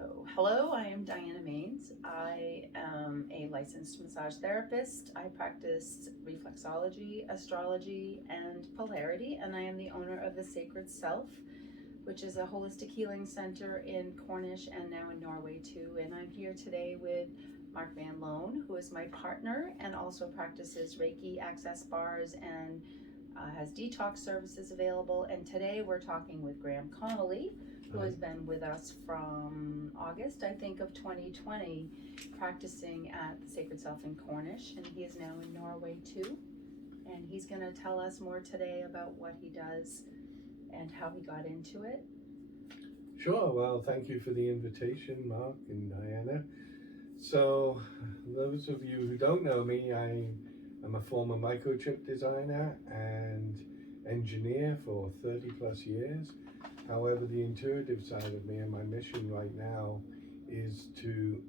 So, hello, I am Diana Maines. I am a licensed massage therapist. I practice reflexology, astrology, and polarity, and I am the owner of the Sacred Self, which is a holistic healing center in Cornish and now in Norway too. And I'm here today with Mark Van Loan, who is my partner and also practices Reiki, access bars, and has detox services available. And today we're talking with Graham Connolly, who has been with us from August, I think, of 2020, practicing at the Sacred Self in Cornish, and he is now in Norway too. And he's going to tell us more today about what he does and how he got into it. Sure. Well, thank you for the invitation, Mark and Diana. So, those of you who don't know me, I am a former microchip designer and engineer for 30 plus years. However, the intuitive side of me and my mission right now is to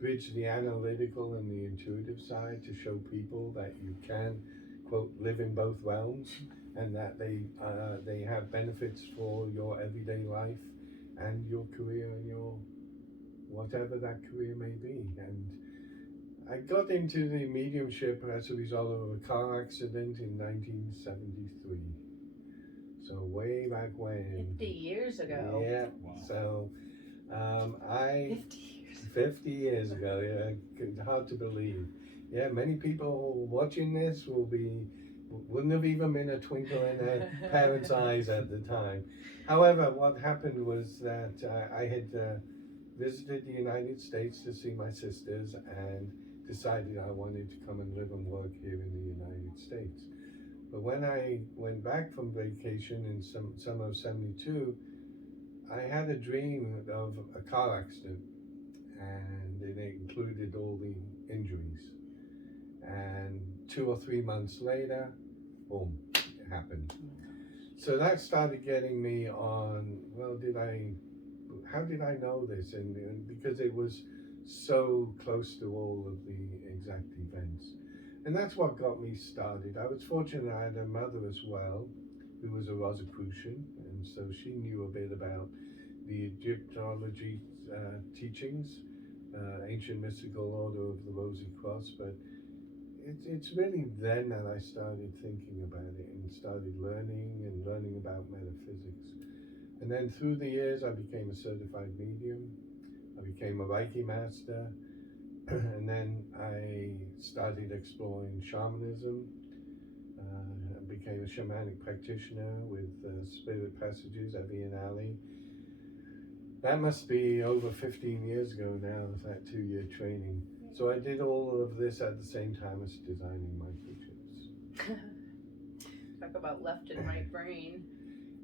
bridge the analytical and the intuitive side to show people that you can, quote, live in both realms, and that they have benefits for your everyday life and your career and your whatever that career may be. And I got into the mediumship as a result of a car accident in 1973. So way back when. 50 years ago. Yeah. Wow. So 50 years. 50 years ago, yeah, hard to believe. Yeah, many people watching this wouldn't have even been a twinkle in their parents' eyes at the time. However, what happened was that I had visited the United States to see my sisters and decided I wanted to come and live and work here in the United States. But when I went back from vacation in summer of 72, I had a dream of a car accident, and it included all the injuries. And 2 or 3 months later, boom, it happened. So that started getting me on, well, how did I know this? And because it was so close to all of the exact events. And that's what got me started. I was fortunate I had a mother as well, who was a Rosicrucian, and so she knew a bit about the Egyptology teachings, ancient mystical order of the Rosy Cross, but it's really then that I started thinking about it and started learning about metaphysics. And then through the years, I became a certified medium. I became a Reiki master. And then I started exploring shamanism. I became a shamanic practitioner with spirit passages every and alley. That must be over 15 years ago now, that 2-year training. So I did all of this at the same time as designing microchips. Talk about left and right brain.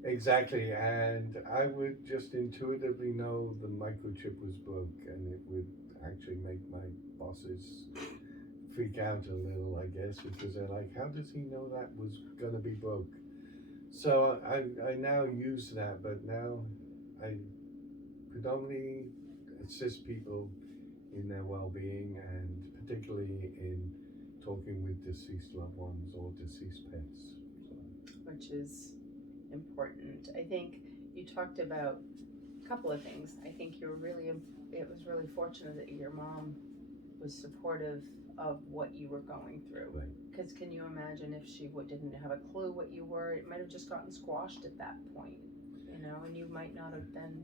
Exactly, and I would just intuitively know the microchip was broke, and it would actually make my bosses freak out a little, I guess, because they're like, how does he know that was going to be broke? So I now use that, but now I predominantly assist people in their well-being, and particularly in talking with deceased loved ones or deceased pets. Which is important. I think you talked about a couple of things. I think it was really fortunate that your mom was supportive of what you were going through. Right. Because can you imagine if she didn't have a clue what you were, it might have just gotten squashed at that point, and you might not have been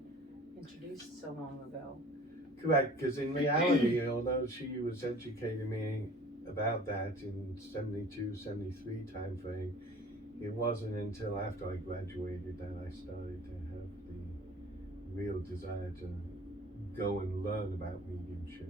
introduced so long ago. Correct, because in reality, although she was educating me about that in 72, 73 time frame, it wasn't until after I graduated that I started to have the real desire to go and learn about mediumship.